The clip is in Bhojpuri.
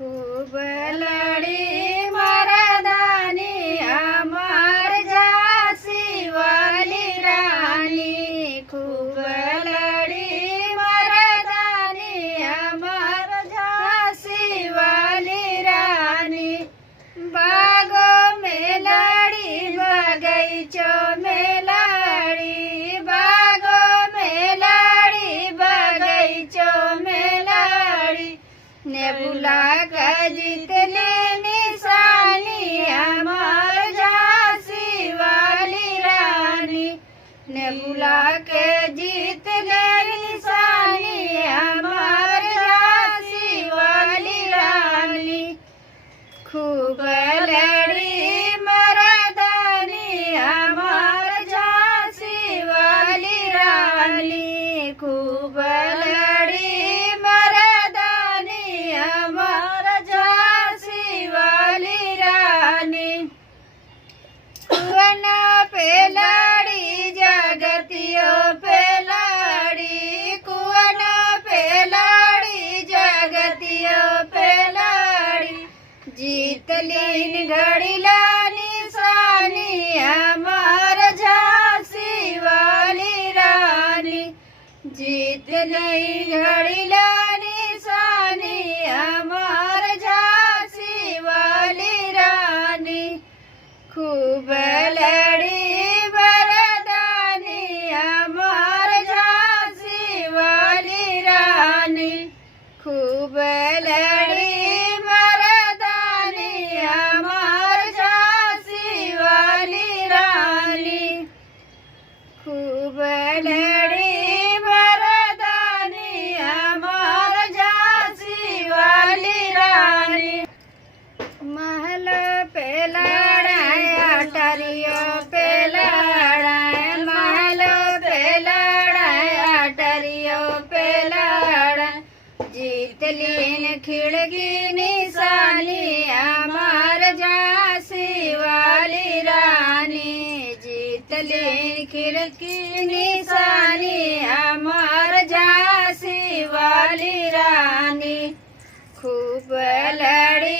खूब लड़ी मर्दानी अमर झांसी वाली रानी। खूब लड़ी मर्दानी अमर झांसी वाली रानी। बागों में लड़ी बगीचों में लड़ी। बागों में लड़ी बगीचों में लड़ी। ने बुला कर जीतने निशानी अमर झांसी वाली रानी। ने बुला के जीतने निशानी अमर झांसी वाली रानी। खूब लड़ी मर्दानी अमर झांसी वाली रानी। खूब लड़ी मर्दानी अमर झांसी वाली रानी। कुआं पे लड़ी जगतियों पे लड़ी। कुआं पे लड़ी जगतियों पे लड़ी। जीत लीन घड़ीला निशानी अमर झांसी वाली रानी। जीत लीन घड़ीला निशानी अमर झांसी वाली रानी। खूब लड़ी मर्दानी अमर झांसी वाली रानी। खूब लड़ी मर्दानी अमर झांसी वाली रानी। खूब लड़ी मर्दानी अमर झांसी वाली रानी। महल पे लड़ाई अटरियों पे लड़ाई। महल पे लड़ाई अटरियों पे लड़ाई। जीत लीन खिड़की निशानी अमर झांसी वाली रानी। जीत लीन खिड़की निशानी अमर झांसी वाली रानी। खूब लड़ी